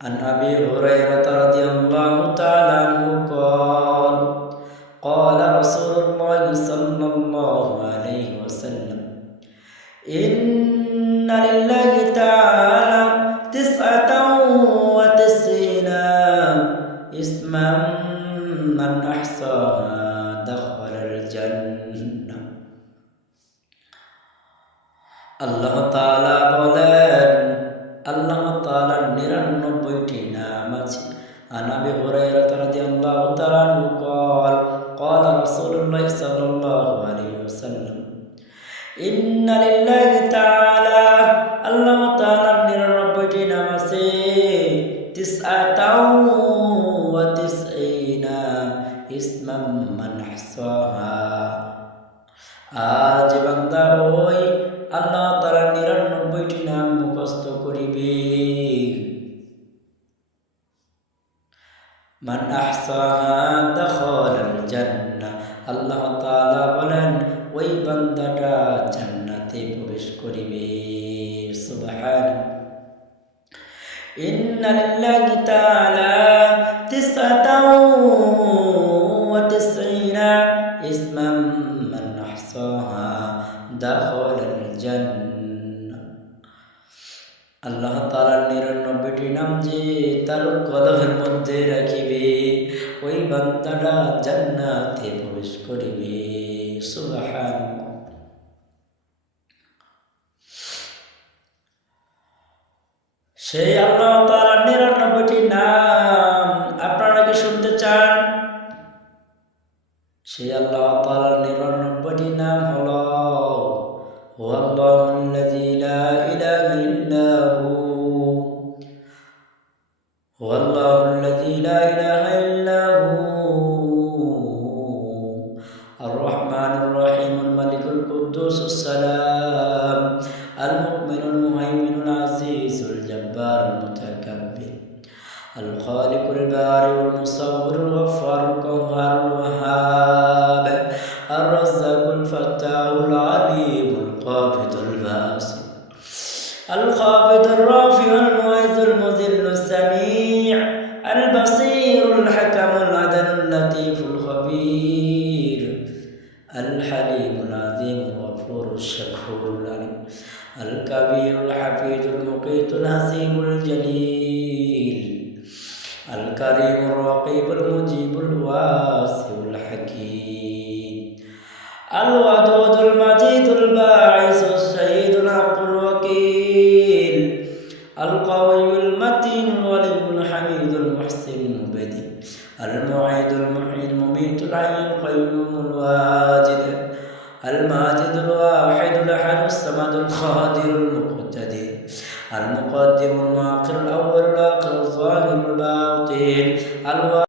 عن أبي هريرة رضي الله تعالى عنه قال رسول الله صلى الله عليه وسلم إن لله تعالى 99 اسما من أحصاها دخل الجنة আল্লাহ তাআলা বলেন আল্লাহ তাআলার 99টি নাম আছে। عن أبي هريرة رضي الله تعالى عنه قال رسول الله صلى الله عليه وسلم إن لله تعالى আল্লাহ তাআলার 99টি নাম আছে 99 ইসমান মান আহসাহা। আর যে বান্দা ওই আল্লাহ তাআলার 99টি নাম মুখস্থ করিবে, মান আহসাহা দাখালাল জান্নাহ, আল্লাহ তাআলা বলেন ওই বান্দাটা জান্নাতে প্রবেশ করিবে। সুবহানাল্লাহ। ইন্না লিল্লাহি তাআলা 99 ইসমান মান আহসাহা দাখালাল জান্নাহ। আল্লাহ তাআলার 99টি নাম যে তার কলবের মধ্যে রাখিবে ওই বান্দাটা জান্নাতে প্রবেশ করিবে। সুবহানাল্লাহ। সেই আল্লাহ তাআলার 99টি নাম আপনারা কি শুনতে চান? সেই আল্লাহ তাআলার 99টি নাম হলো হুয়াল্লাহুল্লাযী লা ইলাহা ইল্লা হু, হুয়াল্লাহুল্লাযী লা ইলাহা ইল্লা হু আর রহমানুর রহিমুল মালিকুল কুদ্দুসুস সালাম আল মুমিনুল মুহাইমিনুল আজিজুল জব্বারুল মুতাকাব্বির আল খালিকুল বারিউল মুসাওwirul গফফারুল কাহ্হারুল ওয়াহ্হাব আর রাজ্জাকুল ফাত্তাহুল আলিমুল কাবিদুল বাসিত আল কাবিদুর রাফিউল মুইজুল মুযিল্লুস সামি' আল বাসীরুল হাকামুল আদালুল লাতীফুল খাবীর আল হালিমুল আযীমুল গফুরুশ শাকুরুল আলিম আল কাবীরুল হাফিজুল মুকীতুল হাসিবুল জলিল আল কারীমুর রাকীবুল মুজিবুল ওয়াসিউল হাকীম আল ওয়াদুদুল মাজিদুল বাঈসুস সাইয়্যিদুল আকুল ওয়াকিল আল কাওয়িয়ুল মাতিনুল ওয়ালিয়ুল হামিদুল মুহসিনুল মুবদি আল মুঈদুল মুহয়িল মুমীতুল হাইয়ুল কাইয়্যুমুল ওয়াজিদ আল মাজিদুল ওয়াহিদুল আহাদুস সামাদুল কাদিরুল মুকতাদির আল মুকদ্দিমুল মুআখিরুল আউওয়ালুল আখিরুল যাহিরুল বাতিন আল